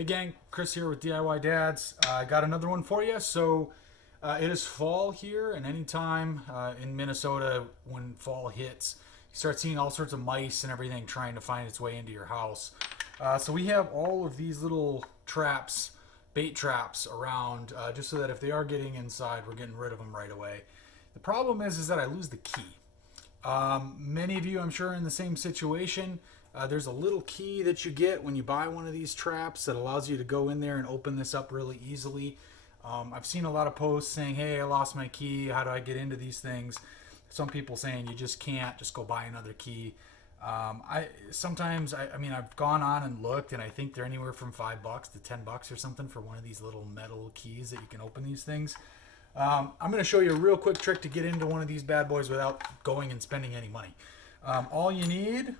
Hey gang, Chris here with DIY Dads. I got another one for you. So it is fall here, and anytime in Minnesota when fall hits, you start seeing all sorts of mice and everything trying to find its way into your house. So we have all of these little traps, bait traps around, just so that if they are getting inside, we're getting rid of them right away. The problem is that I lose the key. Many of you, I'm sure, are in the same situation. There's a little key that you get when you buy one of these traps that allows you to go in there and open this up really easily. I've seen a lot of posts saying, hey, I lost my key. How do I get into these things? Some people saying you just can't, just go buy another key. I've gone on and looked, and I think they're anywhere from $5 to $10 or something for one of these little metal keys that you can open these things. I'm going to show you a real quick trick to get into one of these bad boys without going and spending any money. All you need, a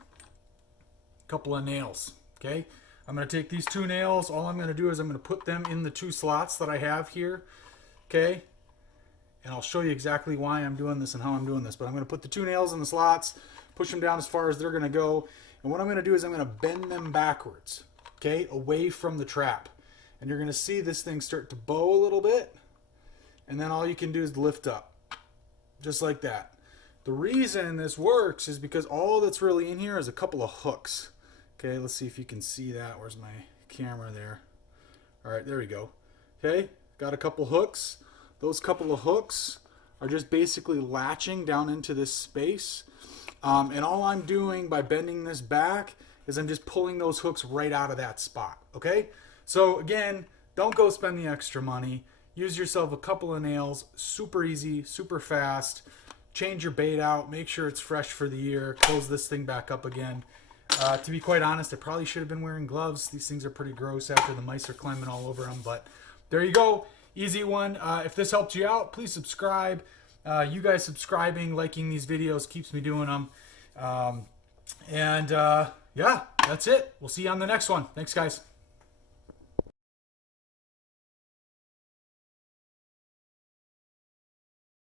couple of nails. Okay, I'm going to take these two nails. All I'm going to do is I'm going to put them in the two slots that I have here. Okay, and I'll show you exactly why I'm doing this and how I'm doing this. But I'm going to put the two nails in the slots, push them down as far as they're going to go. And what I'm going to do is I'm going to bend them backwards, okay, away from the trap. And you're going to see this thing start to bow a little bit. And then all you can do is lift up, just like that. The reason this works is because all that's really in here is a couple of hooks. Okay, let's see if you can see that. Where's my camera there? All right, there we go. Okay, got a couple hooks. Those couple of hooks are just basically latching down into this space. And all I'm doing by bending this back is I'm just pulling those hooks right out of that spot. Okay, so again, don't go spend the extra money. Use yourself a couple of nails, super easy, super fast. Change your bait out, make sure it's fresh for the year, close this thing back up again. To be quite honest, I probably should have been wearing gloves. These things are pretty gross after the mice are climbing all over them, but there you go. Easy one. If this helped you out, please subscribe. You guys subscribing, liking these videos keeps me doing them. Yeah, that's it. We'll see you on the next one. Thanks, guys.